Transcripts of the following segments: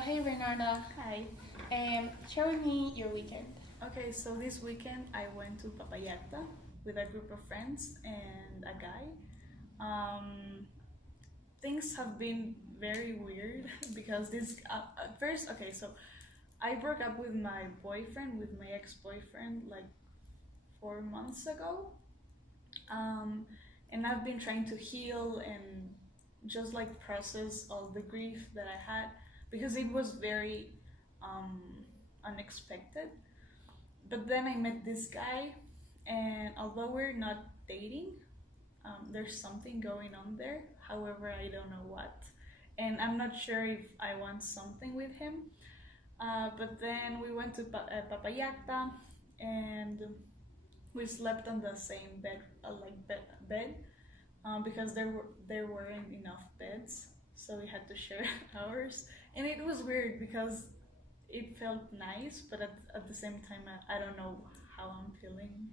hey Renata. Hi. Share with me your weekend. Okay, so this weekend I went to Papayacta with a group of friends and a guy. Um, Things have been very weird because this at first, okay, so I broke up with my boyfriend, with my ex-boyfriend, like 4 months ago. Um, and I've been trying to heal and just like process all the grief that I had because it was very um, unexpected. But then I met this guy, and although we're not dating, there's something going on there. However, I don't know what, and I'm not sure if I want something with him. But then we went to Papayacta, and we slept on the same bed, bed, because there weren't enough beds, so we had to share ours, and it was weird because it felt nice, but at the same time, I don't know how I'm feeling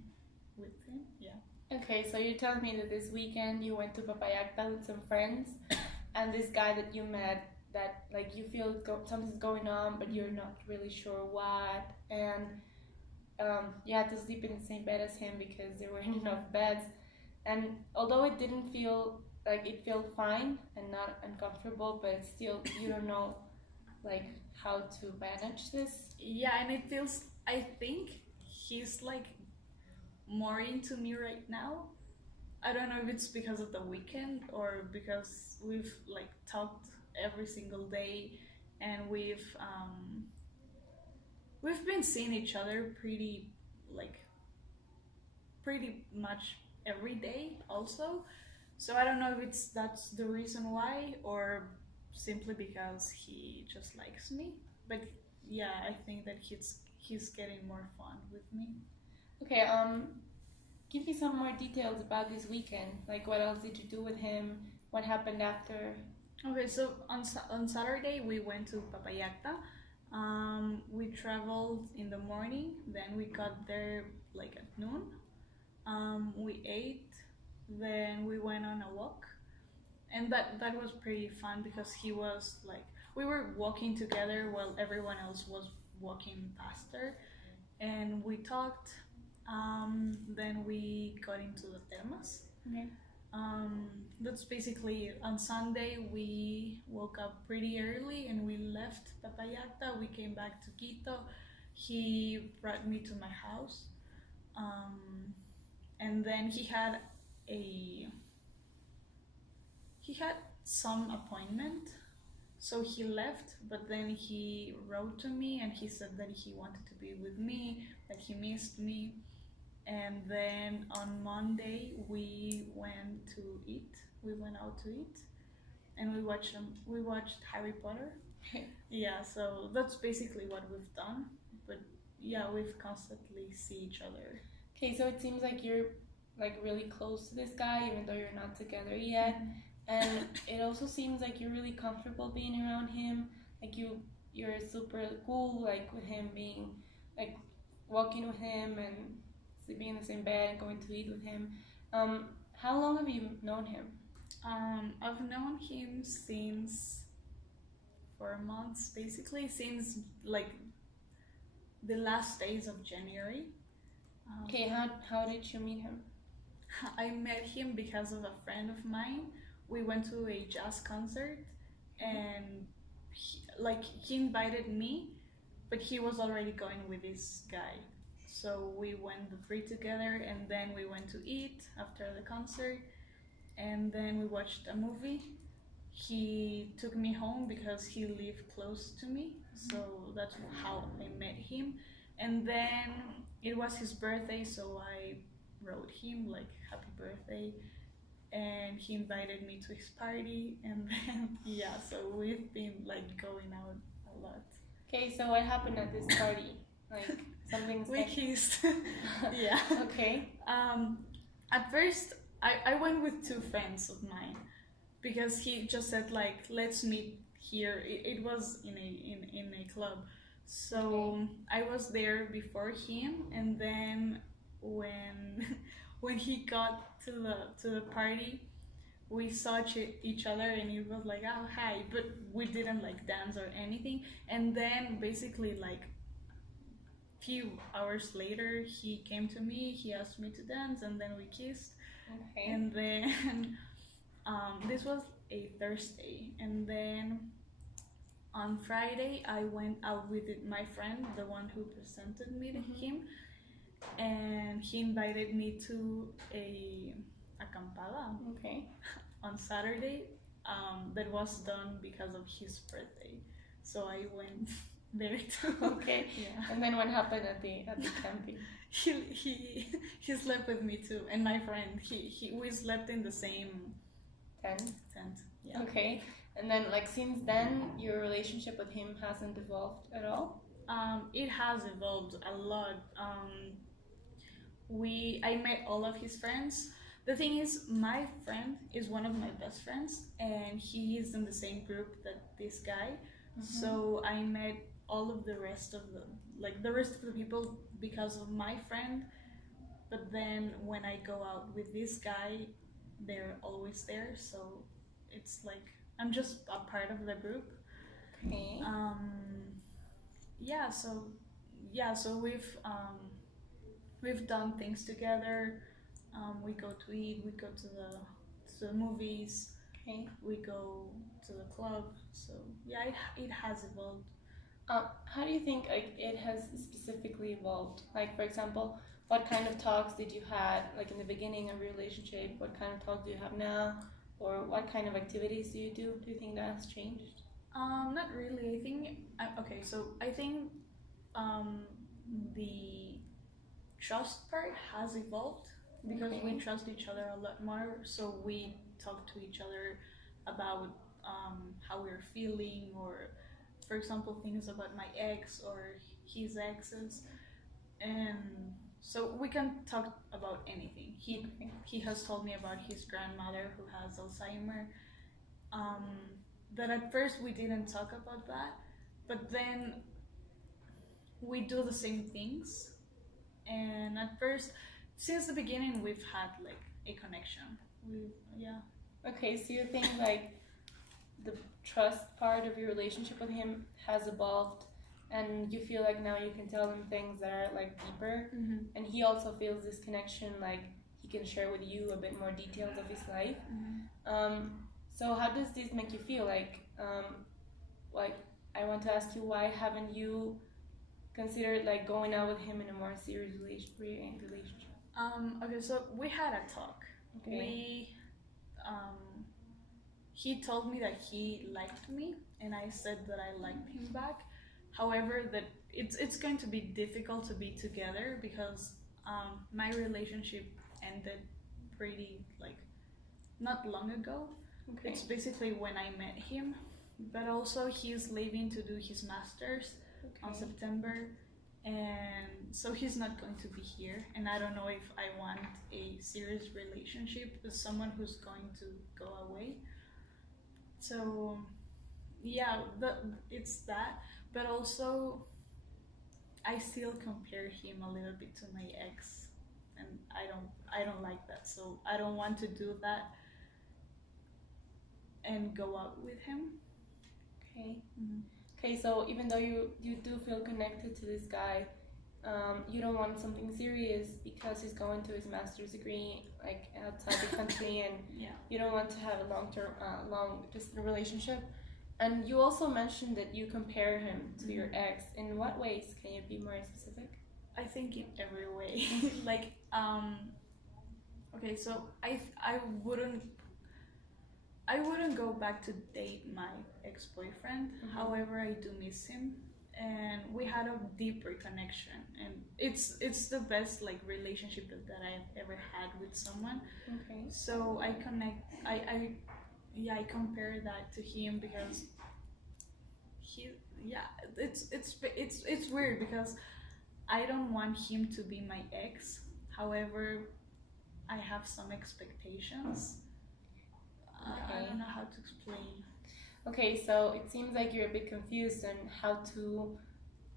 with him. Yeah. Okay, so you're telling me that this weekend you went to Papayacta with some friends, and this guy that you met, that like you feel something's going on, but you're not really sure what, and you had to sleep in the same bed as him because there weren't enough beds. And although it didn't feel like it felt fine and not uncomfortable, but it's still you don't know like how to manage this. Yeah, and it feels, I think he's like more into me right now. I don't know if it's because of the weekend or because we've like talked every single day, and we've been seeing each other like pretty much every day also. So I don't know if that's the reason why, or simply because he just likes me. But yeah, I think that he's getting more fun with me. Okay, give me some more details about this weekend. Like, what else did you do with him? What happened after? Okay, so on Saturday we went to Papayacta. We traveled in the morning, then we got there like at noon. We ate, then we went on a walk, and that was pretty fun because he was like, we were walking together while everyone else was walking faster, and we talked. Then we got into the termas. Okay. That's basically on Sunday. We woke up pretty early and we left Papayacta. We came back to Quito. He brought me to my house, and then a he had some appointment, so he left. But then he wrote to me and he said that he wanted to be with me, that he missed me. And then on Monday we went to eat. We went out to eat, and we watched Harry Potter. Yeah, so that's basically what we've done. But yeah, we've constantly see each other. Okay, so it seems like you're like really close to this guy, even though you're not together yet. And it also seems like you're really comfortable being around him. Like you're super cool, like with him being like walking with him and sleeping in the same bed and going to eat with him. How long have you known him? I've known him since 4 months, basically, since like the last days of January. Okay, how did you meet him? I met him because of a friend of mine. We went to a jazz concert, and he invited me, but he was already going with this guy. So we went the three together, and then we went to eat after the concert, and then we watched a movie. He took me home because he lived close to me, so that's how I met him. And then it was his birthday, so I wrote him like happy birthday, and he invited me to his party, and then yeah, so we've been like going out a lot. Okay, so what happened at this party? Like something We special? kissed. Yeah. Okay. At first, I went with two friends of mine because he just said like, let's meet here. It was in a club, so I was there before him, and then when when he got to the party, we saw each other and it was like, oh hi, but we didn't like dance or anything. And then basically like few hours later he came to me, he asked me to dance, and then we kissed. Okay. And then this was a Thursday, and then on Friday I went out with my friend, the one who presented me to him, and he invited me to a acampada Okay. on Saturday that was done because of his birthday. So I went there too. Okay. Yeah. And then what happened at the camping? He slept with me too, and my friend. We slept in the same Tent. Yeah. Okay. And then like since then your relationship with him hasn't evolved at all? It has evolved a lot. I met all of his friends. The thing is, my friend is one of my best friends, and he is in the same group that this guy. So I met all of the rest of the people because of my friend. But then when I go out with this guy, they're always there. So it's like I'm just a part of the group. Okay. So we've done things together. We go to eat, we go to the movies, Okay. we go to the club. So yeah, it has evolved. How do you think like it has specifically evolved? Like for example, what kind of talks did you had like in the beginning of your relationship? What kind of talk do you have now? Or what kind of activities do you do? Do you think that has changed? Not really. I think I think the trust part has evolved because we trust each other a lot more. So we talk to each other about how we're feeling, or for example things about my ex or his exes, and so we can talk about anything. He has told me about his grandmother who has Alzheimer. That at first we didn't talk about that, but then we do the same things. And at first, since the beginning, we've had like a connection. Okay, so you think like the trust part of your relationship with him has evolved, and you feel like now you can tell him things that are like deeper, and he also feels this connection, like he can share with you a bit more details of his life. So how does this make you feel? Like I want to ask you, why haven't you considered like going out with him in a more serious relationship? Okay, so we had a talk. Okay. He told me that he liked me, and I said that I liked him back. However, that it's going to be difficult to be together because my relationship ended pretty like not long ago. Okay. It's basically when I met him, but also he's leaving to do his master's on September, and so he's not going to be here, and I don't know if I want a serious relationship with someone who's going to go away. So yeah, it's that, but also I still compare him a little bit to my ex, and I don't like that, so I don't want to do that and go out with him. Okay. Okay, so even though you do feel connected to this guy, you don't want something serious because he's going to his master's degree like outside the country, and you don't want to have a long distant relationship. And you also mentioned that you compare him to your ex. In what ways? Can you be more specific? I think in every way. Like okay, so I wouldn't go back to date my ex-boyfriend. However, I do miss him, and we had a deeper connection, and it's the best like relationship that I've ever had with someone. Okay. So I compare that to him because it's weird because I don't want him to be my ex. However, I have some expectations. I don't know how to explain. Okay, so it seems like you're a bit confused on how to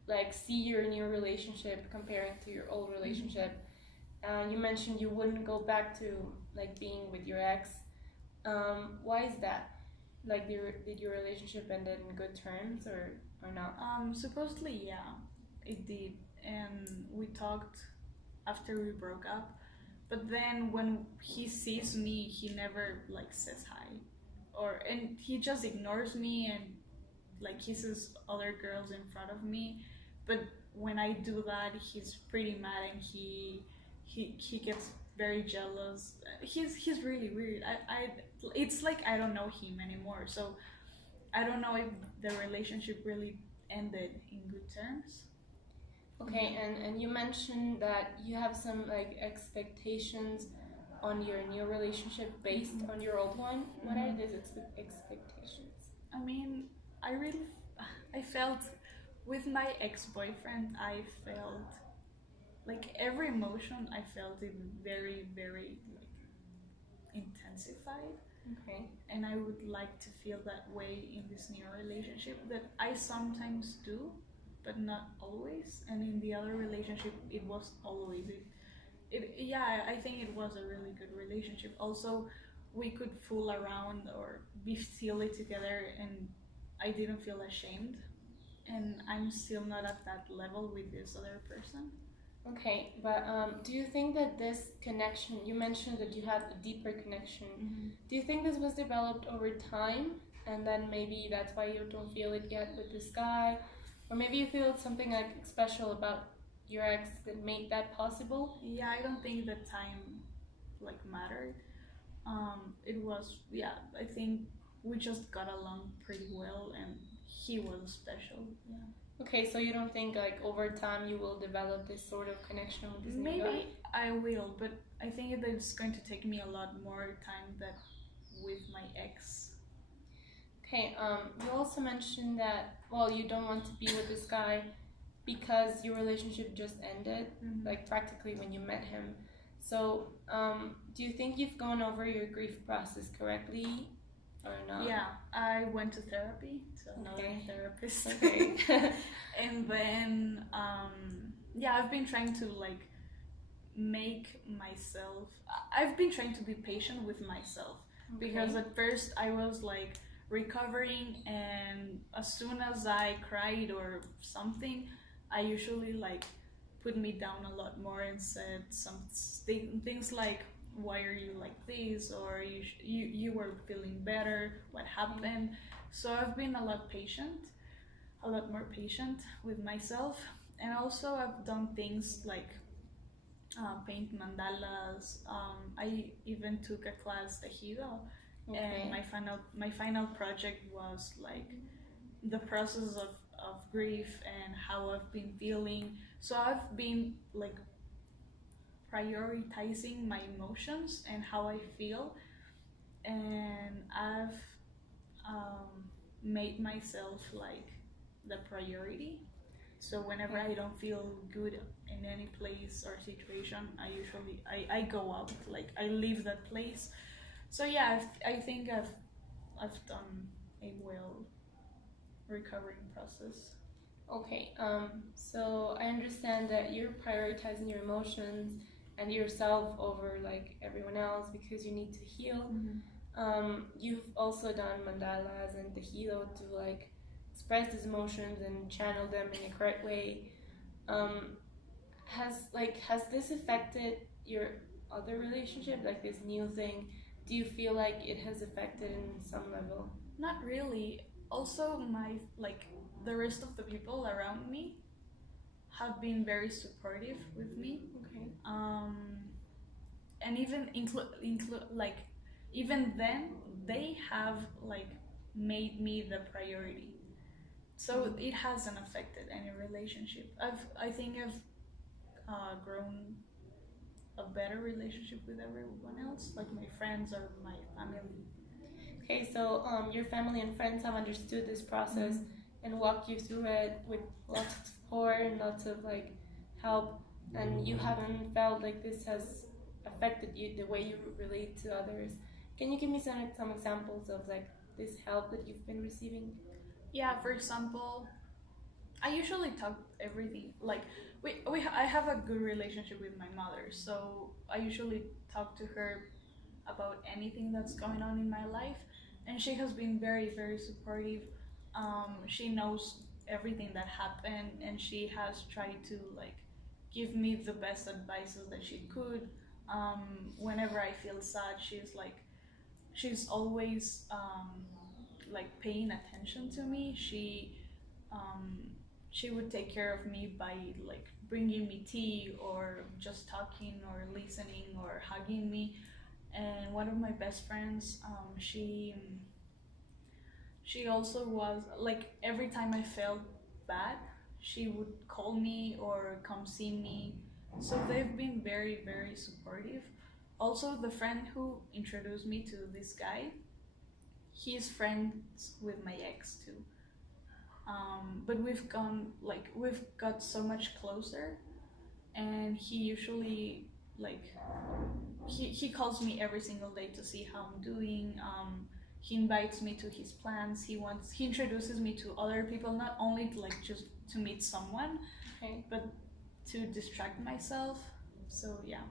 like see your new relationship comparing to your old relationship. You mentioned you wouldn't go back to like being with your ex. Why is that? Like, did your relationship end in good terms or not? Supposedly, yeah, it did, and we talked after we broke up. But then when he sees me, he never like says hi, and he just ignores me and like kisses other girls in front of me. But when I do that, he's pretty mad and he gets very jealous. He's really weird. I It's like I don't know him anymore. So I don't know if the relationship really ended in good terms. Okay, and you mentioned that you have some like expectations on your new relationship based on your old one. What are these expectations? I mean, I really, I felt with my ex-boyfriend, I felt like every emotion I felt it very, very like intensified. Okay. And I would like to feel that way in this new relationship that I sometimes do, but not always. And in the other relationship, it was always it. Yeah, I think it was a really good relationship. Also, we could fool around or be silly together, and I didn't feel ashamed. And I'm still not at that level with this other person. Okay, but do you think that this connection, you mentioned that you had a deeper connection, do you think this was developed over time and then maybe that's why you don't feel it yet with this guy? Or maybe you feel something like special about your ex that made that possible? Yeah, I don't think the time like mattered. It was, yeah, I think we just got along pretty well and he was special. Yeah. Okay, so you don't think like over time you will develop this sort of connection with this new guy? Maybe I will, but I think it's going to take me a lot more time than with my ex. Okay, you also mentioned that, well, you don't want to be with this guy because your relationship just ended, like practically when you met him. So, do you think you've gone over your grief process correctly or not? Yeah, I went to therapy, so another Okay. therapist. Okay. And then, yeah, I've been trying to like make myself. I've been trying to be patient with myself because at first I was like recovering, and as soon as I cried or something, I usually like put me down a lot more and said things like, why are you like this, or you were feeling better, what happened. So I've been a lot more patient with myself. And also I've done things like paint mandalas. I even took a class tejido. And my final project was like the process of grief and how I've been feeling. So I've been like prioritizing my emotions and how I feel, and I've made myself like the priority. So whenever I don't feel good in any place or situation, I go out, like I leave that place. So yeah, I think I've done a well recovering process. Okay, so I understand that you're prioritizing your emotions and yourself over like everyone else because you need to heal. You've also done mandalas and tejido to like express these emotions and channel them in a correct way. Has this affected your other relationship, like this new thing? Do you feel like it has affected in some level? Not really. Also, my like the rest of the people around me have been very supportive with me. Okay. And even include like even then they have like made me the priority. So it hasn't affected any relationship. I think I've grown a better relationship with everyone else, like my friends or my family. Okay, so your family and friends have understood this process and walked you through it with lots of support and lots of like help, and you haven't felt like this has affected you the way you relate to others. Can you give me some examples of like this help that you've been receiving? Yeah, for example, I usually talk everything like I have a good relationship with my mother, so I usually talk to her about anything that's going on in my life, and she has been very, very supportive. She knows everything that happened, and she has tried to like give me the best advices that she could. Whenever I feel sad, she's always like paying attention to me. Um, she would take care of me by like bringing me tea or just talking or listening or hugging me. And one of my best friends, she also was like every time I felt bad, she would call me or come see me. So they've been very, very supportive. Also, the friend who introduced me to this guy, he's friends with my ex too. But we've got so much closer, and he usually like he calls me every single day to see how I'm doing. He invites me to his plans. He introduces me to other people, not only to, like just to meet someone, Okay. but to distract myself. So yeah.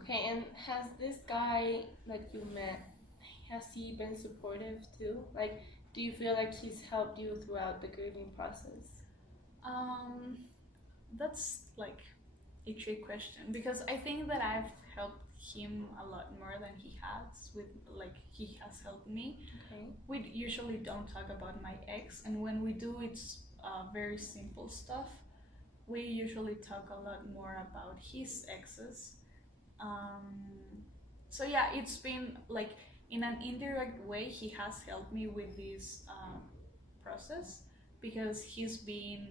Okay, and has this guy that you met, has he been supportive too? Like, do you feel like he's helped you throughout the grieving process? Um, that's like a trick question because I think that I've helped him a lot more than he has with like he has helped me. Okay. We usually don't talk about my ex, and when we do, it's very simple stuff. We usually talk a lot more about his exes. So yeah, it's been like in an indirect way, he has helped me with this process because he's been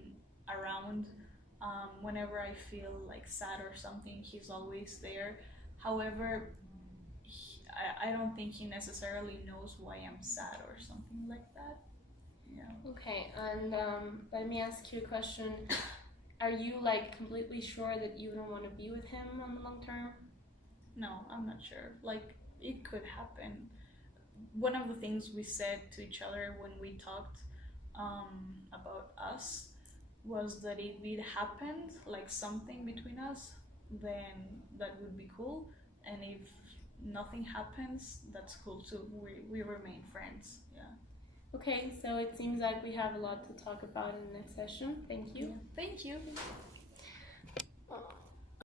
around whenever I feel like sad or something. He's always there. However, I don't think he necessarily knows why I'm sad or something like that. Yeah. Okay, and let me ask you a question. Are you like completely sure that you don't want to be with him on the long term? No, I'm not sure. Like, it could happen. One of the things we said to each other when we talked about us was that if it happened, like something between us, then that would be cool. And if nothing happens, that's cool too. We remain friends. Yeah. Okay, so it seems like we have a lot to talk about in the next session. Thank you. Thank you.